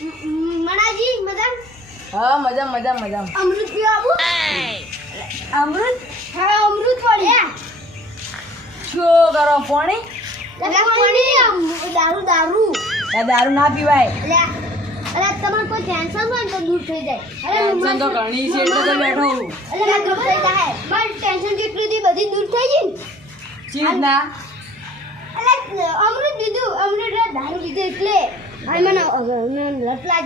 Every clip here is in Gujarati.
મણાજી મજા હા મજા મજા મજા અમૃત પીવા આપું અમૃત? હા અમૃત પાણી. શું કરો પાણી દારૂ દારૂ. દારૂ ના પીવાય. અરે તમારે કોઈ ટેન્શન હોય ને તો દૂર થઈ જાય. અરે ટેન્શન તો ઘણી છે એટલે તો બેઠો હું. એટલે દૂર થઈ જાય. મારી ટેન્શન જેટલી હતી બધી દૂર થઈ ગઈ ને. ચીજ ના અરે અમૃત દીધું અમૃત દારૂ દીધું એટલે. ભાઈ મને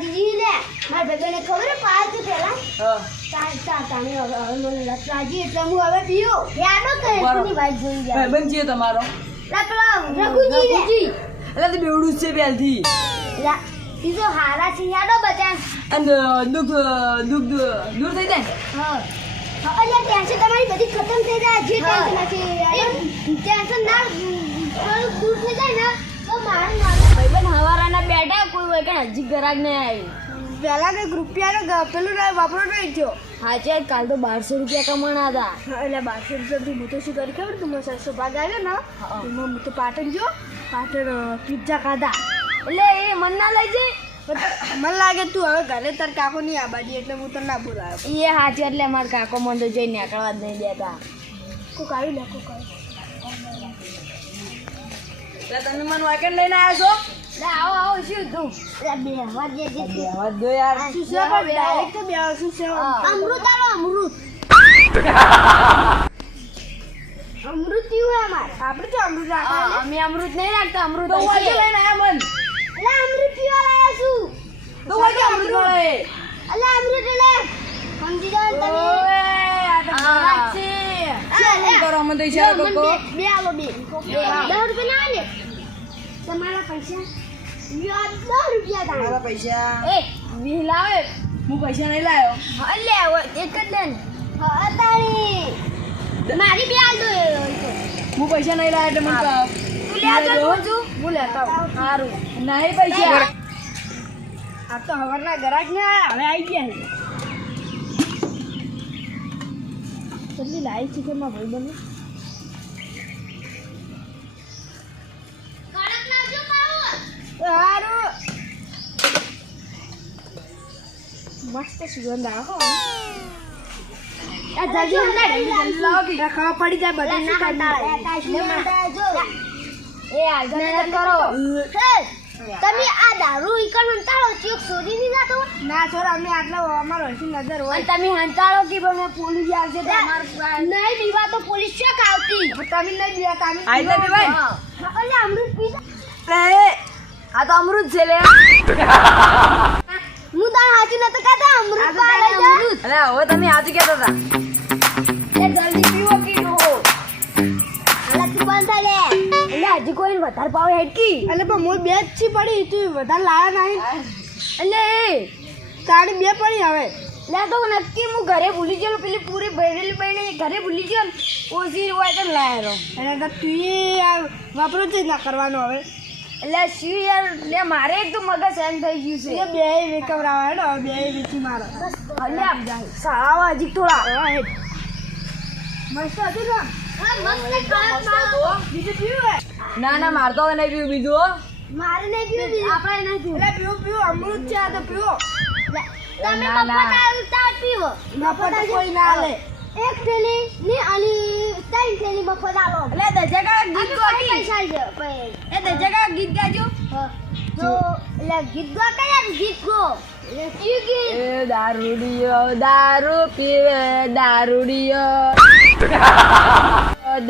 ગઈ લે મારા ભાઈને ખબર હે પાંચ પહેલા હા. તા તા તાને હવે મને લાગી એટલે હું હવે પીયો યાદો કરે. કોની જોઈ જાય. ભાઈબંધ છે તમારો. લા પેલા રઘુજી રે એટલે તો બેવડું જ છે લા બીજો હારા છે યાદો બચા અને દુઃખ દુઃખ દૂર થઈ જાય હા. એટલે ટેન્શન તમારી બધી ખતમ થઈ જાય જે ટેન્શન હશે ટેન્શન ના દૂર થઈ જાય ને ભાઈબંધ હવારાના બેઠા કોઈ હોય કે હજી ગરાજ નહીં આવ્યું પહેલા કંઈક રૂપિયાનો પેલું વાપરો નહીં થયો. હા કાલ તો બારસો રૂપિયા કમાણા હતા. એટલે બારસો રૂપિયાથી હું તો શું કરી ખબર તું? મને સરસો ભાગ આવ્યો ને એમાં હું તો પાટણ ગયો. પાટણ પિઝા ખાધા. એટલે એ મન ના લઈ જાય મને લાગે તું હવે ઘરે તાર કાકો નહીં આબાદી એટલે હું તને ના બોલાવ્યો. એ હાચી એટલે મારા કાકો મને તો જઈ નીકળવા જ નહીં દેતા. કોક આવી લે કોક આવી તમે મને વાકેટ લઈને આવ્યા લે આવો આવો શું તું દે છો. બેહવા દો યાર. શું છે? ડાયરેક્ટ તો બે શું છે? અમૃત આલો અમૃત. અમૃત પીવું હે આપણે તો અમૃત રાખવા અમે અમૃત નહીં રાખતા અમૃત તો વાજે લઈને આવ્યા મન. એટલે અમૃત પીવા લાયા છું. તો વાજે અમૃત મળે એટલે અમૃત સમજી જાઓ તમે. આ તો હા. છે. શું કરો મને તો ઈશારો મને કરો. બે- આલો બે. રૂપિયા ના લે તમારા પૈસા? દસ રૂપિયા મારા તારા પૈસા? એ વીસ લાવે. હું પૈસા નહીં લાયો હા, લે એક જ દે હા તારી મારી બે આલ દો તો. હું પૈસા નહીં લાયો એટલે મને તું લે આવજો છું? હું લેતા આવું. સારું નહીં પૈસા. આ તો હવારના ગરાજ ને હવે આવી ગયા છે કેટલી લાઈ છે કે માં ભાઈ બને મસ્ત સુગંધ આવે. જલ્દી હંધાડી. રખાવા પડી જાય બધા તમે આ દારૂ ઈકણ હંતાળો ચીક શોધી નહીં જાતો? ના છોડ અમે આટલા અમારો હસી નજર હોય. તમે હંતાળો કે પણ પોલીસ આવશે તો અમાર નહીં પીવા તો પોલીસ ચેક આવતી? તમે નહીં પીવા તમે આઈ તો બે અલે અમૃત પીધા અરે, આ તો અમૃત છે લે. હું તાર હાચું નતો કહેતા? અમૃત પાડે જા અરે હવે તમે આજે કહેતા હતા. એ જલ્દી પીવો કીધું અલા તું બંધ લે. એટલે હજી કોઈ વધારે પાવે હેડકી. એટલે પણ મોર બે જ છી પડી તું વધારે લાયા નહીં. એટલે એ તારી બે પડી હવે. લે તો નક્કી હું ઘરે ભૂલી ગયો પેલી પૂરી ભરેલી બહેને ઘરે ભૂલી ગયો ને ઓછી હોય તો લાયો એટલે તો તું આ વાપરો જ ના કરવાનો હવે. એટલે શું યાર એટલે મારે એકદમ તો મગજ એમ થઈ ગયું છે. બે વેકવરાવા હેડો બે વેચી મારો. એટલે આપ જાય સારા હજી થોડા મસ્ત હતું ને? બીજું પીવું હે ના ના મારતો હવે નહીં પીવું બીજું મારે નહીં પીવું આપણે નહીં પીવું. એટલે પીવું પીવું અમૃત છે આ તો પીવો. તમે. મફત આવ્યું તાર પીવો. મફત કોઈ ના લે. એક થેલી ની અને ત્રણ થેલી મફત આલો. એટલે દજે કા ગીત ગાજી પૈસા છે એ દજે કા ગીત ગાજો? તો એટલે ગીત ગા કયા ગીત ગો દારૂડિયો દારૂ પીવે દારૂડિયો.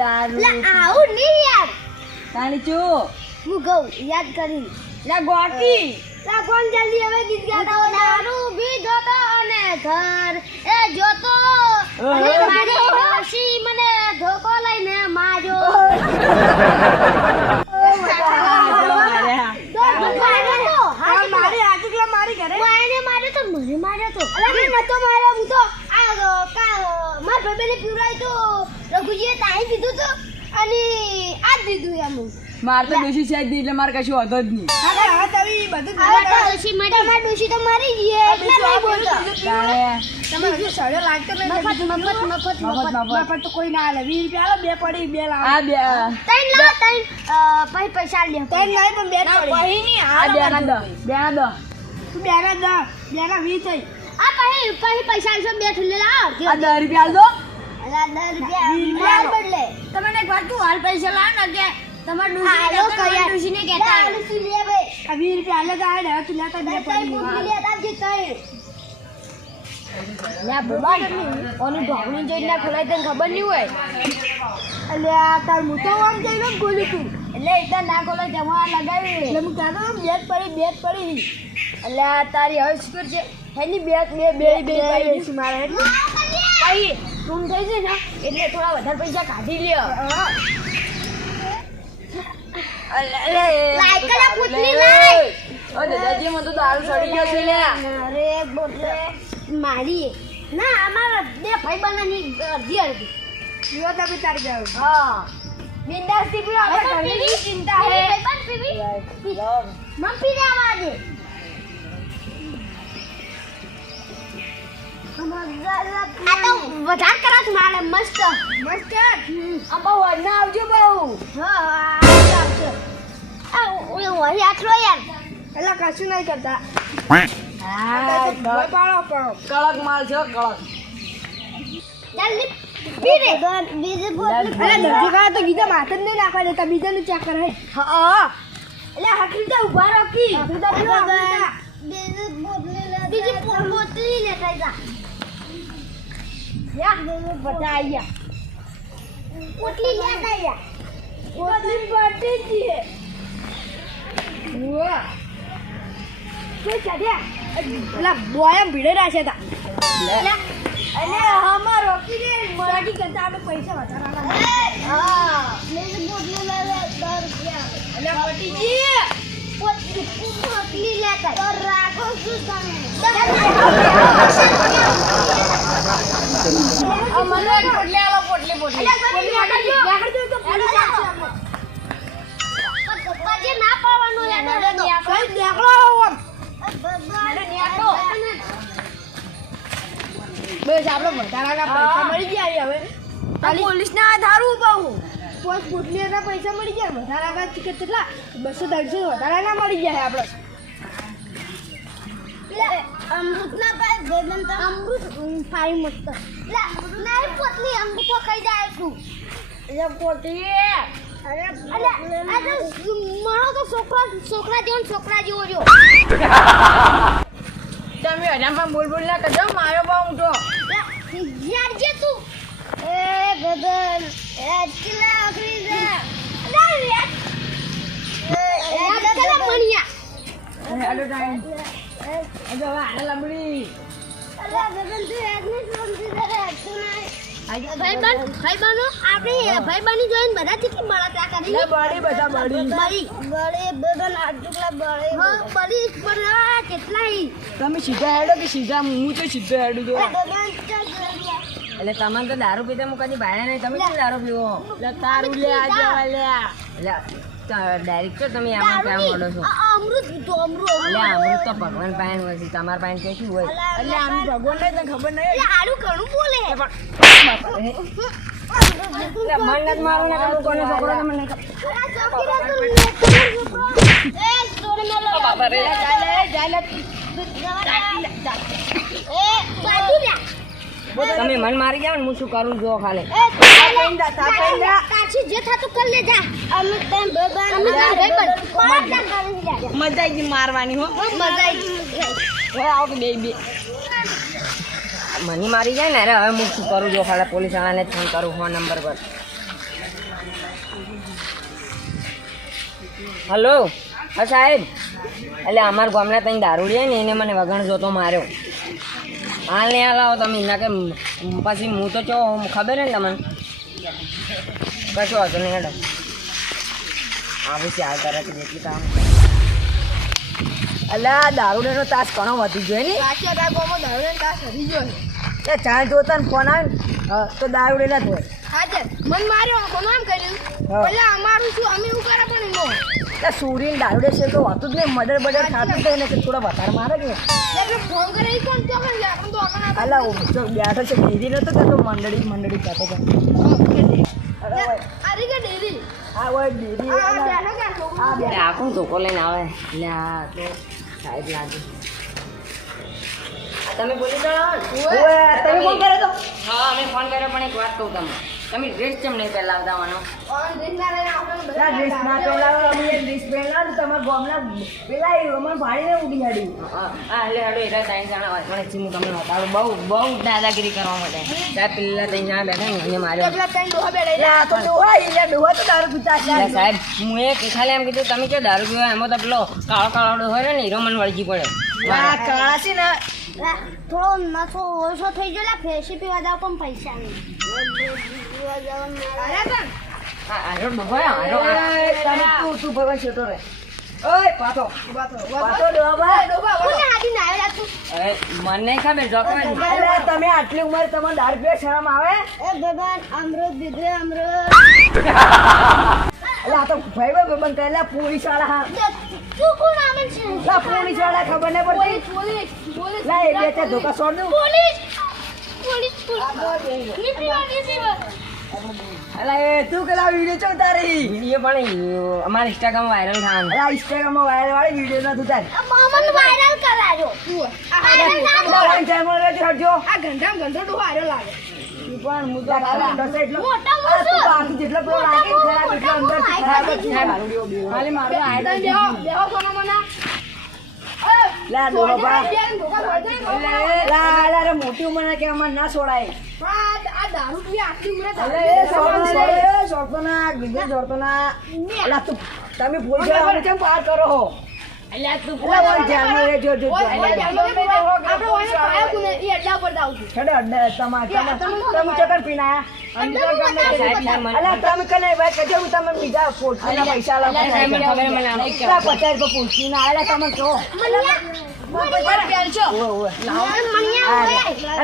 દારૂ આવું નહીં યાર. તાણી ચો હું ગઉં યાદ કરી લા ગોટી લા કોણ જલ્દી હવે ગીત ગાતા હો દારૂ બી જોતો અને ઘર એ જોતો અને મારી ડોશી મને ધોકો લઈને માજો મને માર્યો તો અરે મેં નતો માર્યો હું તો આ કા માર ભાઈને પીવડાય તો રઘુજીએ તાઈ કીધું તો અને આ જ દીધું એમ માર તો ડોશી છે જ એટલે મારે કશું હતો જ નહીં. હવે તમે બધું હવે તો ડોશી માટે તમારા ડોશી તો મરી ગઈ એટલે નહીં બોલતો. તમારે હજુ સડો લાગતો નહીં મફત મફત મફત મફત મફત. તો કોઈ ના આલે 20 રૂપિયા આલે બે પડી બે લાવ. આ બે તૈન ત્રણ તૈન પછી પૈસા લે તૈન નહીં પણ બે પડી. પહી નહીં બે ના દો બે ના દો તું બે ના દો બે ના 20 થઈ. આ પહી પહી પૈસા આલશો બે ઠુલ્લે લાવ આ દસ રૂપિયા આલ દો અલા દસ રૂપિયા હાલ બદલે તમને એક વાત હાલ પૈસા લાવ ને કે તમારે હાલો કયા કહેતા લે, લે ભાઈ. આ રૂપિયા હાલે તો હાલે તું લેતા જ પડી લે તાર જે ત્રણ લે ભગવાન ઓનું ઢોકણું જોઈને ના ખોલાય તને ખબર નહીં હોય? એટલે આ તાર હું તો આમ જઈને જ તું એટલે એટલે ના ખોલાય જમા લગાવી એટલે હું હતો, બેટ પડી બેટ પડી. એટલે આ તારી હવે શું છે એની બેટ બે બે બે મારે. એટલે તું થઈ જાય ને એટલે થોડા વધારે પૈસા કાઢી લે. મારી ના અમારા બે ભાઈ બનાની અડધી અડધી પીવો તમે તારી ગયો હા. બિંદાસથી પીવો? ચિંતા હે. ભાઈબંધ પીવી? મમ પી દેવા દે આ તો વધારે કરાશ મારે મસ્ત મસ્ત આ બહુ ના આવજો બહુ હા આવશે આ ઓય વહી આટલો યાર એટલે કશું નહીં કરતા હા પાડો પાડો કડક માલ છે કડક જલ્દી બીજી દરજી કાળા તો બીજા માથે જ નહીં નાખવા દેતા બીજાનું ચેક કરે હા એટલે હકીકત ઊભા રાખી હકીકત. બીજી બીજી બોટલી લેતા જા યા, બધા આઈ ગયા. પોટલી લેતા જા પોટલી પડી જ છે. ઉવ્વ. શું છે ત્યાં? પેલા બોય ભીડે રાખે તા અને આપણે પૈસા શું બસ આપણે વધારાના પૈસા મળી ગયા હવે. પોલીસ ના ધારું પાવું પોસ પોટલી ના પૈસા મળી ગયા વધારાના કેટલા બસો ત્રણસો વધારાના મળી ગયા આપણે. અમૃત ના પાય ગગન તો અમૃત ફાઈ મસ્ત. નહીં પોટલી અમૃત ખાઈ જાય તું. એટલે પોટલી. અરે અલે આ તો મારો તો છોકરા છોકરા જેવો છોકરા જેવો જો તમે હજારમાં બોલ બોલ ના કરજો મારો બહુ ઊંધો. યાર જે તું. એ ગગન એ ચિલ્લા આખરી જા. અલે યાર એ ગગન મણિયા. તમે સીધા હેડો કે સીધા હું તો સીધો હેડું જલ્દી એટલે તમારે તો દારૂ પીતા હું કદી બહાર નહીં. તમે દારૂ પીવો? તારું લે આજે લે. એટલે ડાયરેક્ટ તો તમે આમાં કેમ મળો છો. અમૃત પીધું અમૃત એટલે અમૃત તો ભગવાન પાસે હોય છે તમારા પાસે શું હોય? એટલે આમ ભગવાન ને ખબર નહીં. એટલે આડું ઘણું બોલે. એટલે મન નથી મારું. ને તમે છોકરો બાપા રે. ચાલે ચાલે મન મારી જાવ ને હું શું કરું જો ખાલી તાપેન જા, થાતું કર લે જા અમે તમ ભાઈબંધ અમે તમ મજા આવી મારવાની હો. મજા આવી હો આવ બે બે. મને મારી જાય ને અરે હવે હું શું કરું? જો ખાલી પોલીસ વાળાને જ ફોન કરું ફોન નંબર પર. હલો હા સાહેબ. એટલે અમારા ગામના ત્યાં દારૂ લે ને એને મને વગણ જોતો માર્યો. હાલ ને હાલ આવો તમે ના કે પછી હું તો ચો ખબર ને તમને. કશો વાંધો નહીં હેડો. આવી છે હાલ તરત જેટલી કામ અલ્યા દારૂડેનો તાસ ઘણો વધી ગયો ને? સાચી હતા કાસ હરી ગયો એ ચાલ જોતા ને ફોન આવે તો દારૂડે ના હોય. હાજર મન માર્યો કોનો આમ કર્યું. પેલા અમારું શું અમે એવું કરે પણ એનો. એટલે સુરી ને દારૂડે છે તો હતું જ નહીં મડર બડર ખાતું તો એને થોડા વધારે મારે કે ફોન કરે કોણ તો અલા બેઠો છે ડેરી નતો તો મંડળી મંડળી કહેતો કે આખું ધોકો લઈને આવે સાહેબ લાગે તમે બોલી દો તમે ફોન કર્યો હા, અમે ફોન કર્યો પણ એક વાત કહું તમને. તમે ડ્રેસ કેમ નહીં પહેલા આવતા ઓન ના લઈને આપણે પેલા ડ્રેસ ના પહેલા અમે એક ડ્રેસ પહેલા તમારા ગામના પેલા એ ભાડીને ઉડી હાડી. હા એટલે હાડો એરા ત્રણ જણા મને ચીમું તમને બતાડું બહુ બહુ દાદાગીરી કરવા માટે. સાહેબ પેલા જણા બેઠા ને એને માર્યો. પેલા ત્રણ ડોહા બેઠા તો ડોહા એટલે ડોહા તો દારૂ પીતા છે. સાહેબ હું એ ખાલી એમ કીધું તમે જો દારૂ પીવા? એમાં તો પેલો કાળો કાળો ડોહો ને હીરો મને વળગી પડે કાળા છે ને થોડો નસો ઓછો થઈ ગયો લા ફેસી પીવા જાવ પણ પૈસા નહીં તમે આટલી ઉંમરે તમારે દારૂ પીવા શરમ આવે ભગવાન અમૃત દીધે અમૃત તો ભાઈ ભાઈ બંધ કરેલા પોલીસવાળા લા પોલીસવાળા ખબર નહીં પડતી? લા એ બે ચાર ધોકા છોડ દઉં પોલીસ પોલીસ પોલીસ નીકળવા નીકળવા અલા એ તું કેલા વીડિયો ચો તારી વીડિયો પણ અમારા ઇન્સ્ટાગ્રામ વાયરલ થવાનું અલા ઇન્સ્ટાગ્રામમાં વાયરલ વાળી વીડિયો ના તું તારી મામન વાયરલ કરાજો વાયરલ ના અલા વાળી time માં રહેજે, હટજો આ ઘંટા ઘંટો ડો હાર્યો લાગે પણ હું તો ડસે એટલો મોટા મોટો. બાકી જેટલો પેલો રાખે ખરાબ એટલો અંદર ખરાબ જ થાય. મારું આ બેહો બેહો સોના મના લા ડોહા બા. લા લા રે મોટી ઉંમર કે અમાર ના છોડાય આ દારૂ પી આટલી ઉંમરે દારૂ એ છોડતો ના, એ છોડતો ના. અલા તું તમે ભૂલ જાવ કેમ પાર કરો?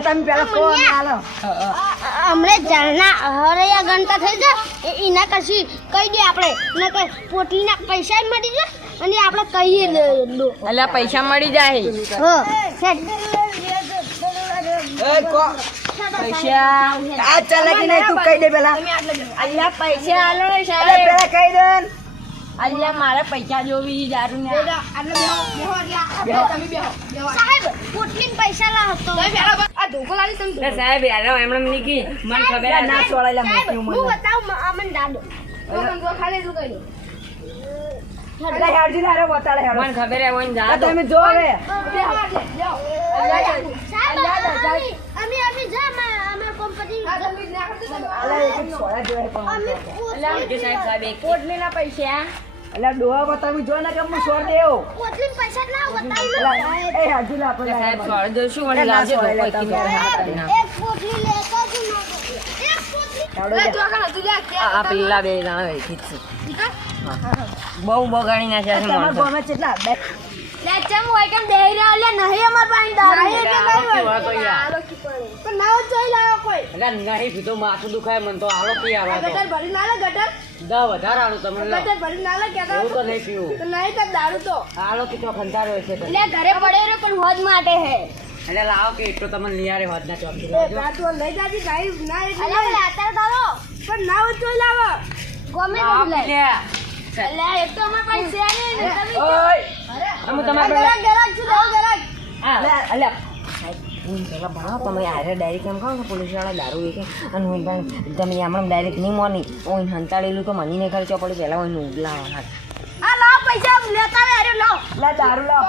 તમે પેલા કહો અને હમણે ગણતા થઈ જાય એના કશી કહી દે આપણે. પોટલીના પૈસા મળી જાય. અને આપણે કહીએ દે એટલે પૈસા મળી જાય. હો સેટ એ કહો. પૈસા. આ ચાલાકી નહીં? તું કહી દે પેલા. અલ્યા પૈસા આલો ને અલા પેલા કહી દે. અલ્યા મારે પૈસા જોવી દારૂ ને. સાહેબ પોટલીના પૈસા લા હતો આ ધોકો લાવી તમે સાહેબ યાર એમણે નીકી મને ખબર ના છોડાયેલા હું ઉંમરના. અમન દાદો. ખાલી એટલું કહી અલા હેડજી ને હારે બતાડે હેડો. મને ખબર હે ઓન જા આ તમે જો હવે અમે અમે જા અમે કંપની અલા એક જ છોડા પણ. અમે અલ્યા જો સાહેબ સાહેબ એક પોટલીના પૈસા અલા ડોહા બતાવી જો ને કે હું છોડ દેવો પોટલીના પૈસા ના બતાવી એ હેડજી લા આપણે સાહેબ લાવો. સોળ દોશું મને લાગે સોળે ધોકો તમે. કીધું હાથ ના. એક પોટલી લેતા જ ના એક પોટલી હેડો જા. આ આ પેલા બે જણા વેચી છે બહુ બગાડી નાખ્યા છે તમારા માણસો. કેટલા બે. લેચમ હોય કેમ બેહી રહ્યો લે નહીં અમાર પાસે દારૂ નહીં એટલે આલો હોય તો પણ નાવ જોઈ લાવો કોઈ. એટલે નહીં પીધો માથું દુખાય મને તો આલો પી આવા તો. ગટર ભરી ના લે ગટર? દા વધારે આલો તમને લે. ગટર ભરી ના લે કે તો નહીં પીવું. તો નહીં તો દારૂ તો. આલો ખંતાર હોય છે તો. લે ઘરે પડે રે પણ હોજ માટે હે. એટલે લાવો કે એટલો તમને લિયારે હોદના ચોકી એ દારૂ લઈ જાજી ભાઈ ના એટલે અલે આતર તારો પણ નાવ જોઈ લાવો. ગમે તે લે. લે એક તો અમાર પાસે છે નહીં તમે ઓય. અમે તમારે ગરાક ગરાક છું દાવ ગરાક હા. હું પેલા ભણાવો તમે આરે ડાયરેક્ટ એમ કહો ને પોલીસ દારૂ વેચે અને હું પણ તમે આમ ડાયરેક્ટ નહીં મોની. હું હંતાડેલું તો મને ખર્ચો પડે પહેલાં હું ઉગલાવા હાથ આ લાવ પૈસા લેતા અરે લાવ. લા દારૂ લાવ.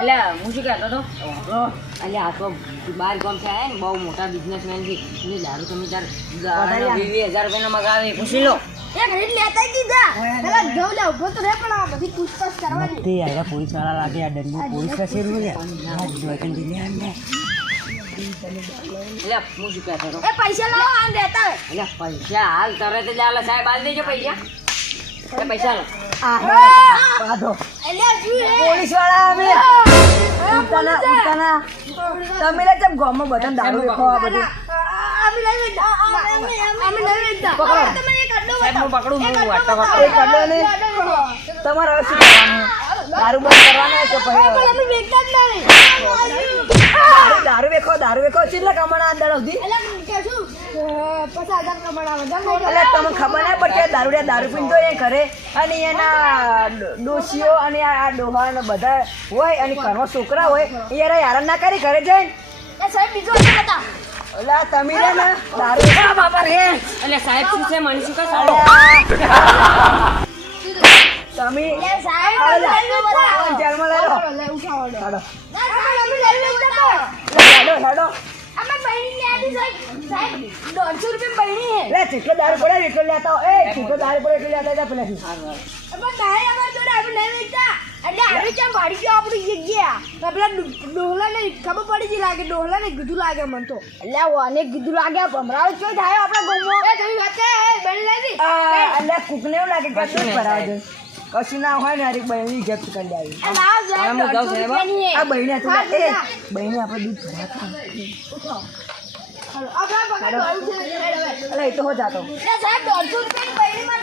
એટલે હું શું કહેતો હતો? એટલે આ તો બાર ગામ છે ને બહુ મોટા બિઝનેસમેન છે. એટલે દારૂ તમે તાર વધારે વીસ હજાર રૂપિયાનો મગાવે પૂછી લો. એક રીત લેતા કીધા પેલા જવ લે ઊભો તો રે પણ આ બધી પૂછતાછ કરવાની. તે આયા પોલીસવાળા લાગે આ દંડુ પોલીસ કસે આ આને હું શું કહેતો એ પૈસા લાવો આ પૈસા હાલ તરત જ આલે સાહેબ હાલ દેજો પૈસા. એ પૈસા લો. આ બાધો એટલે શું હે પોલીસવાળા અમે ઉતાના ઉતાના. તમે લે જેમ ગામમાં બધા દારૂ વેચો બધું? અમે લઈ અમે અમે લઈ પકડો. સાહેબ હું પકડું હું વાટતો એક ને તમારે હવે શું કરવાનું? દારૂ બંધ કરવાનો કે પછી અમે વેચતા જ નહીં. દારૂ- દારૂ વેખો દારૂ વેખો કેટલા કમાણા અંદર સુધી? એટલે કે શું અ, પચાસ હજાર પ્રમાણે વધારે નહીં એટલે તમને ખબર ના પડશે દારૂડિયા દારૂ પીને એ ઘરે. અને એના ડોશીઓ અને આ ડોહા બધા હોય અને ઘરમાં છોકરા હોય એ યાર યાર ના કરી ઘરે જઈને. એ સાહેબ બીજું હતું. બતા તમે રે ને દારૂ આ બાપા રે. એટલે સાહેબ શું છે? મને શું તમે જેલમાં લઈ લો. ઉઠાવો હેડો. હેડો. દોઢસો રૂપિયા બહેણી હે એટલે જેટલો દારૂ પડે એટલો લેતા. એ જેટલો દારૂ પડે એટલો લેતા જા એટલે આવી કેમ ભાડી ગયો આપણી જગ્યા? તો પેલા ડોહલા ને ખબર પડી ગઈ લાગે ડોહલા ને કીધું લાગે મન તો. એટલે ઓને કીધું લાગે ભમરાવ ચો થાય આપણા ગામમાં? એ તમે વાત એ બહેણી લાવી એટલે કૂકને એવું લાગે કશું શું દે. કશું ના હોય ને હારી બહેની જપ્ત કરી આવી. આ બહેને તો એ બહેને આપણે દૂધ ભરાતા. હાલો, આપણા પકડ દોઢસો રૂપિયા હવે. એટલે એ તો હો જાતો. સાહેબ દોઢસો રૂપિયાની બહેણીમાં